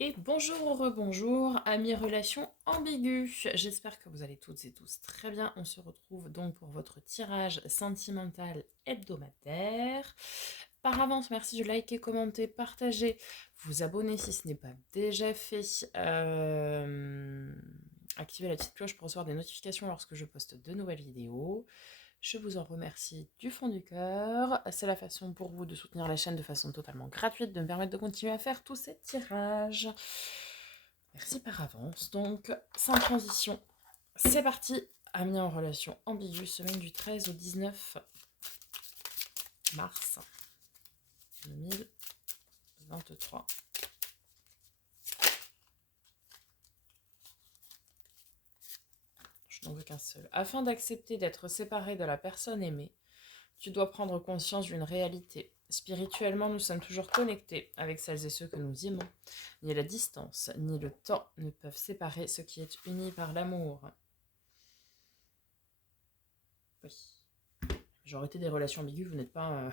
Et bonjour ou rebonjour, amis relations ambiguës. J'espère que vous allez toutes et tous très bien. On se retrouve donc pour votre tirage sentimental hebdomadaire. Par avance, merci de liker, commenter, partager, vous abonner si ce n'est pas déjà fait. Activez la petite cloche pour recevoir des notifications lorsque je poste de nouvelles vidéos. Je vous en remercie du fond du cœur. C'est la façon pour vous de soutenir la chaîne de façon totalement gratuite, de me permettre de continuer à faire tous ces tirages. Merci par avance. Donc, sans transition, c'est parti. Amis en relation ambiguë, semaine du 13 au 19 mars 2023. Je n'en veux qu'un seul. Afin d'accepter d'être séparé de la personne aimée, tu dois prendre conscience d'une réalité. Spirituellement, nous sommes toujours connectés avec celles et ceux que nous aimons. Ni la distance, ni le temps ne peuvent séparer ce qui est uni par l'amour. Oui. J'aurais été des relations ambiguës, vous n'êtes pas,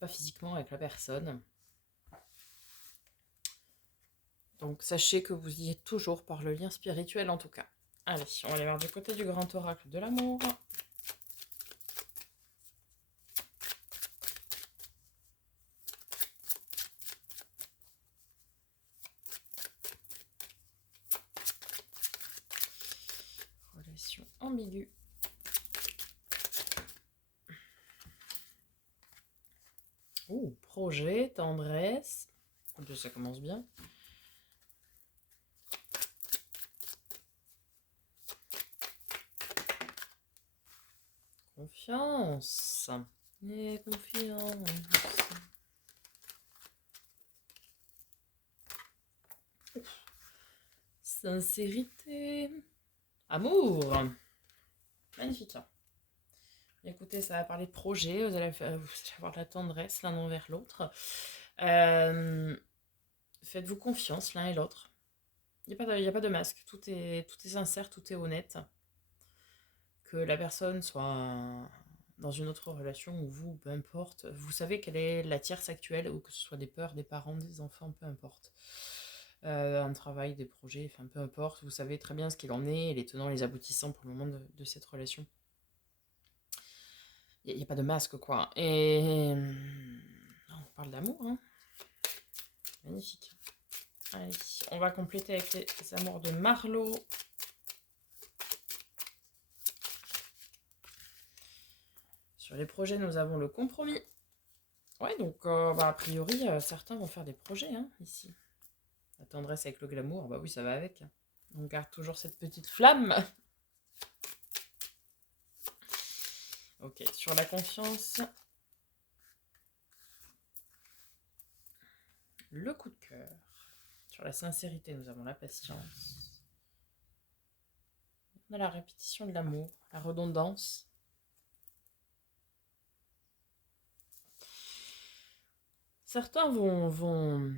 pas physiquement avec la personne. Donc sachez que vous y êtes toujours par le lien spirituel en tout cas. Allez, on va aller voir du côté du grand oracle de l'amour. Relation ambiguë. Oh, projet, tendresse. En plus, ça commence bien. Confiance. Et confiance. Sincérité. Amour. Magnifique. Écoutez, ça va parler de projet. Vous allez avoir de la tendresse l'un envers l'autre. Faites-vous confiance l'un et l'autre. Il n'y a pas de masque. Tout est sincère, tout est honnête. Que la personne soit dans une autre relation ou vous, peu importe, vous savez quelle est la tierce actuelle, ou que ce soit des peurs, des parents, des enfants, peu importe. Un travail, des projets, enfin peu importe, vous savez très bien ce qu'il en est, et les tenants, les aboutissants pour le moment de cette relation. Il n'y a pas de masque, quoi. Et on parle d'amour, hein. Magnifique. Allez, on va compléter avec les amours de Marlowe. Sur les projets, nous avons le compromis. Ouais, donc a priori, certains vont faire des projets hein, ici. La tendresse avec le glamour, bah oui, ça va avec. On garde toujours cette petite flamme. Ok, sur la confiance, le coup de cœur. Sur la sincérité, nous avons la patience. On a la répétition de l'amour, la redondance. Certains vont...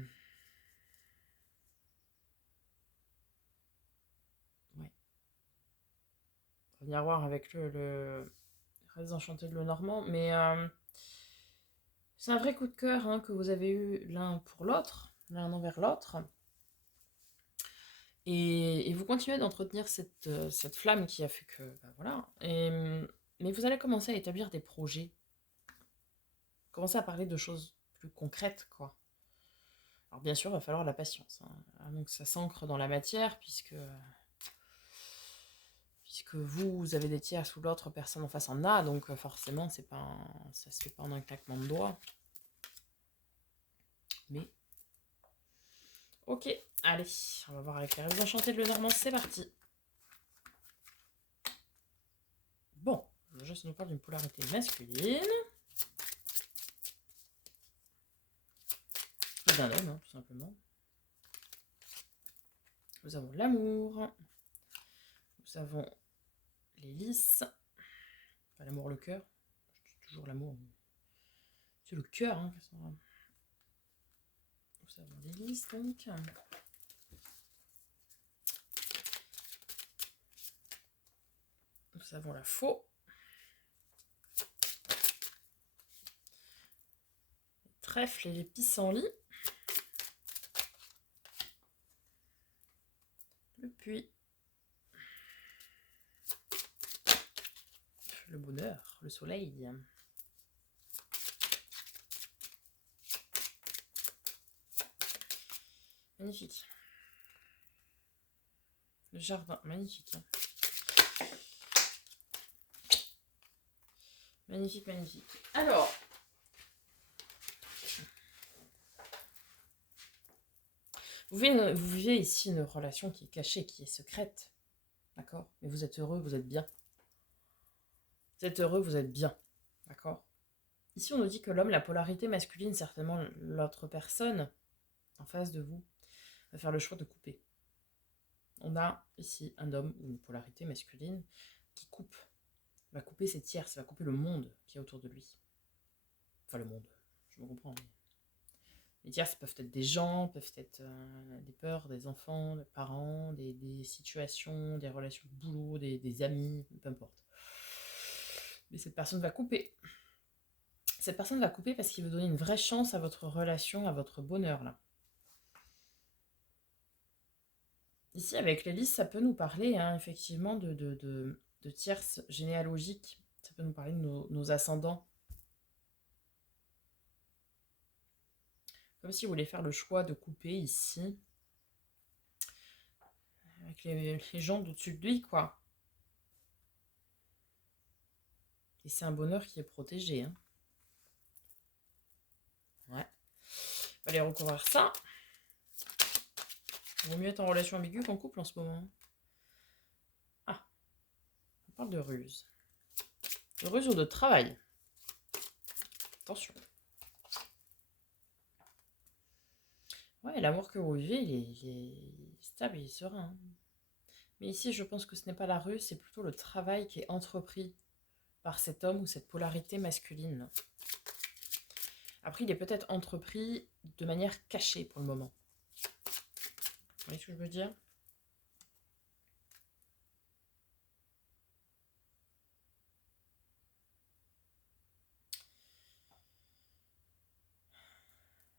Ouais. Venir voir avec le Rêves enchantés de le Normand, mais c'est un vrai coup de cœur hein, que vous avez eu l'un pour l'autre, l'un envers l'autre. Et vous continuez d'entretenir cette flamme qui a fait que... Ben voilà. Mais vous allez commencer à établir des projets. Commencer à parler de choses plus concrètes, quoi. Alors bien sûr, il va falloir la patience. Hein, donc ça s'ancre dans la matière, puisque vous avez des tiers sous l'autre personne en face en a, donc forcément, ça se fait pas en un claquement de doigts. Mais... Ok, allez, on va voir avec les Rêves enchantés de le Normand, c'est parti. Bon, déjà ça nous parle d'une polarité masculine. D'un homme, hein, tout simplement. Nous avons l'amour. Nous avons les lys. Enfin, l'amour, le cœur. Je dis toujours l'amour. C'est le cœur. Hein, nous avons les lys, donc. Nous avons la faux. Les trèfles et les pissenlits. bonheur, le soleil. Magnifique. Le jardin, magnifique. Magnifique, magnifique. Alors, vous vivez ici une relation qui est cachée, qui est secrète. D'accord? Mais vous êtes heureux, vous êtes bien. Vous êtes heureux, vous êtes bien. D'accord? Ici, on nous dit que l'homme, la polarité masculine, certainement l'autre personne en face de vous, va faire le choix de couper. On a ici un homme ou une polarité masculine qui coupe, va couper ses tierces, va couper le monde qui est autour de lui. Enfin, le monde, je me comprends. Mais les tierces peuvent être des gens, peuvent être des peurs, des enfants, des parents, des situations, des relations de boulot, des amis, peu importe. Mais cette personne va couper. Cette personne va couper parce qu'il veut donner une vraie chance à votre relation, à votre bonheur, là. Ici, avec l'hélice, ça peut nous parler, hein, effectivement, de tierces généalogiques. Ça peut nous parler de nos ascendants. Comme si vous voulez faire le choix de couper ici, avec les gens d'au-dessus de lui, quoi. Et c'est un bonheur qui est protégé, hein. Ouais. On va aller recouvrir ça. Il vaut mieux être en relation ambiguë qu'en couple en ce moment. Ah, on parle de ruse. De ruse ou de travail. Attention. Ouais, l'amour que vous vivez, il est stable, il est serein. Mais ici, je pense que ce n'est pas la ruse, c'est plutôt le travail qui est entrepris par cet homme ou cette polarité masculine. Après, il est peut-être entrepris de manière cachée pour le moment. Vous voyez ce que je veux dire?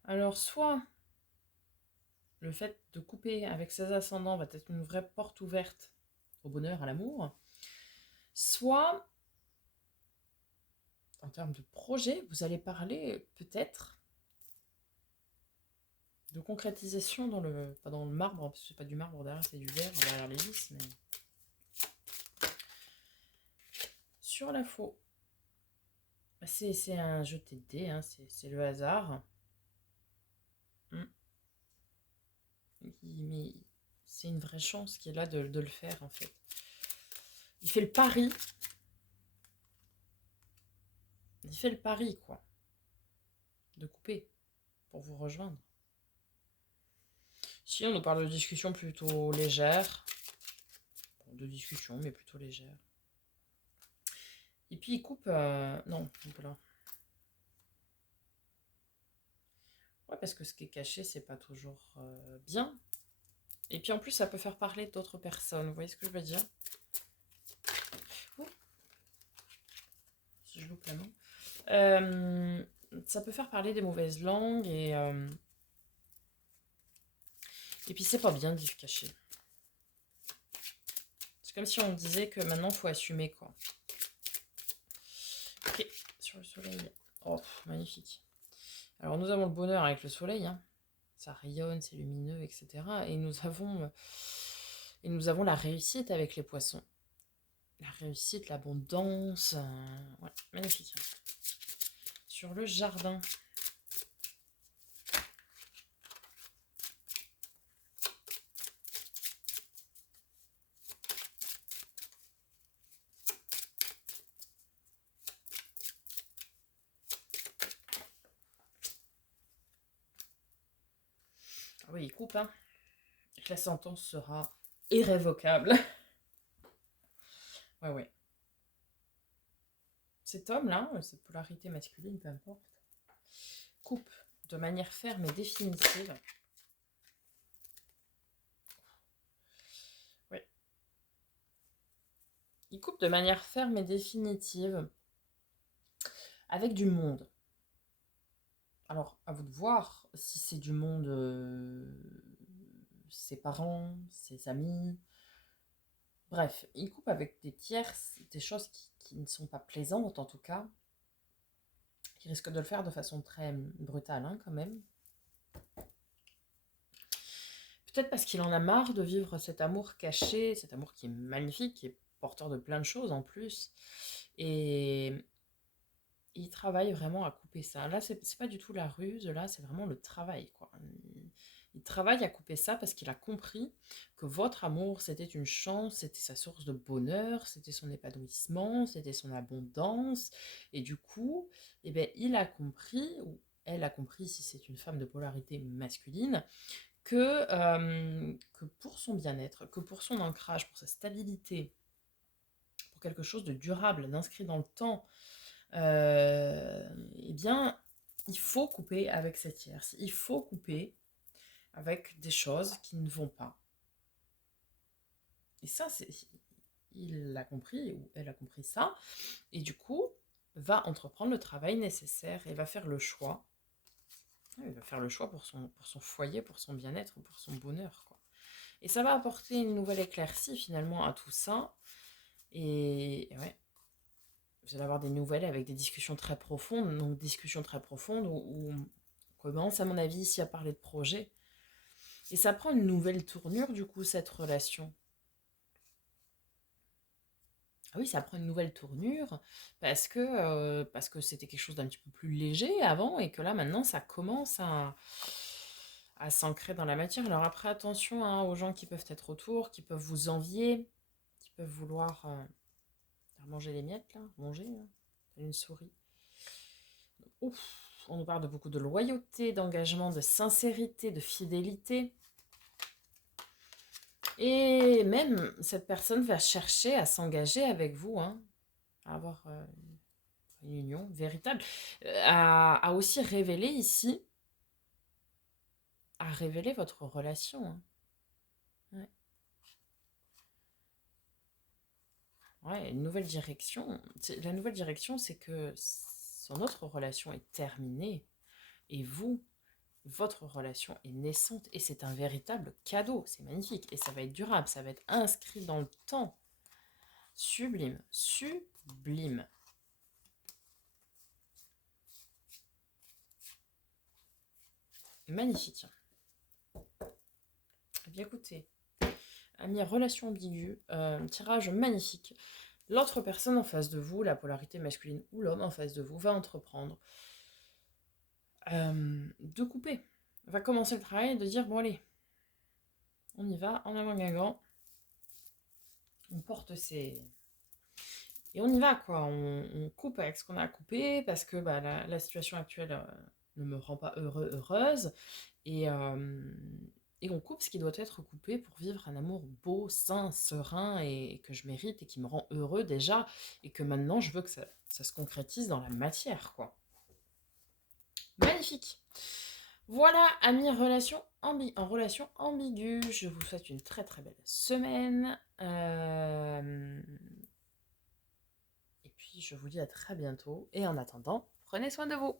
Alors, soit le fait de couper avec ses ascendants va être une vraie porte ouverte au bonheur, à l'amour, soit, en termes de projet, vous allez parler peut-être de concrétisation pas dans le marbre, parce que c'est pas du marbre derrière, c'est du verre derrière l'hélice, mais sur la faux. C'est un jeté de dés, hein, c'est le hasard. Mais c'est une vraie chance qui est là de le faire, en fait. Il fait le pari. Il fait le pari, quoi. De couper pour vous rejoindre. Si on nous parle de discussions plutôt légères. Bon, de discussions, mais plutôt légères. Et puis il coupe... non, un peu là. Ouais, parce que ce qui est caché, c'est pas toujours bien. Et puis en plus, ça peut faire parler d'autres personnes. Vous voyez ce que je veux dire? Ouh. Si je loupe la main. Ça peut faire parler des mauvaises langues et puis c'est pas bien de vivre caché. C'est comme si on disait que maintenant il faut assumer, quoi. Ok, sur le soleil. Oh, magnifique. Alors nous avons le bonheur avec le soleil, hein. Ça rayonne, c'est lumineux, etc. Et nous avons la réussite avec les poissons. La réussite, l'abondance. Ouais, magnifique. Sur le jardin. Ah oui, il coupe, hein. La sentence sera irrévocable. Ouais, ouais. Cet homme-là, cette polarité masculine, peu importe, coupe de manière ferme et définitive. Ouais. Il coupe de manière ferme et définitive avec du monde. Alors, à vous de voir si c'est du monde, ses parents, ses amis, Bref, il coupe avec des tierces, des choses qui ne sont pas plaisantes en tout cas, qui risquent de le faire de façon très brutale hein, quand même. Peut-être parce qu'il en a marre de vivre cet amour caché, cet amour qui est magnifique, qui est porteur de plein de choses en plus. Et il travaille vraiment à couper ça. Là, c'est pas du tout la ruse, là, c'est vraiment le travail, quoi. Il travaille à couper ça parce qu'il a compris que votre amour, c'était une chance, c'était sa source de bonheur, c'était son épanouissement, c'était son abondance. Et du coup, eh ben, il a compris, ou elle a compris si c'est une femme de polarité masculine, que pour son bien-être, que pour son ancrage, pour sa stabilité, pour quelque chose de durable, d'inscrit dans le temps, eh bien, il faut couper avec cette tierce. Il faut couper avec des choses qui ne vont pas. Et ça, il l'a compris, ou elle a compris ça, et du coup, va entreprendre le travail nécessaire et va faire le choix. Il va faire le choix pour son foyer, pour son bien-être, pour son bonheur, quoi. Et ça va apporter une nouvelle éclaircie finalement à tout ça. Et ouais, vous allez avoir des nouvelles avec des discussions très profondes. Donc discussions très profondes où on commence à mon avis ici à parler de projet. Et ça prend une nouvelle tournure du coup cette relation. Ah oui, ça prend une nouvelle tournure parce que c'était quelque chose d'un petit peu plus léger avant et que là maintenant ça commence à s'ancrer dans la matière. Alors après attention hein, aux gens qui peuvent être autour, qui peuvent vous envier, qui peuvent vouloir faire manger les miettes là, manger là, une souris. Ouf, on nous parle de beaucoup de loyauté, d'engagement, de sincérité, de fidélité. Et même cette personne va chercher à s'engager avec vous, hein, à avoir une union véritable, à aussi révéler ici, à révéler votre relation. Hein. Ouais. Ouais, une nouvelle direction. La nouvelle direction, c'est que son autre relation est terminée et vous, votre relation est naissante et c'est un véritable cadeau. C'est magnifique et ça va être durable, ça va être inscrit dans le temps. Sublime, sublime. Magnifique. Eh bien écoutez, amis, relation ambiguë, tirage magnifique. L'autre personne en face de vous, la polarité masculine ou l'homme en face de vous, va entreprendre de couper. Va commencer le travail et de dire, bon allez, on y va, en avant Guingamp, on porte ses... Et on y va, quoi. On coupe avec ce qu'on a à couper parce que bah, la situation actuelle ne me rend pas heureuse. Et, on coupe ce qui doit être coupé pour vivre un amour beau, sain, serein et que je mérite et qui me rend heureux déjà. Et que maintenant, je veux que ça se concrétise dans la matière, quoi. Magnifique. Voilà, amis, en relation ambiguë. Je vous souhaite une très très belle semaine. Et puis, je vous dis à très bientôt. Et en attendant, prenez soin de vous.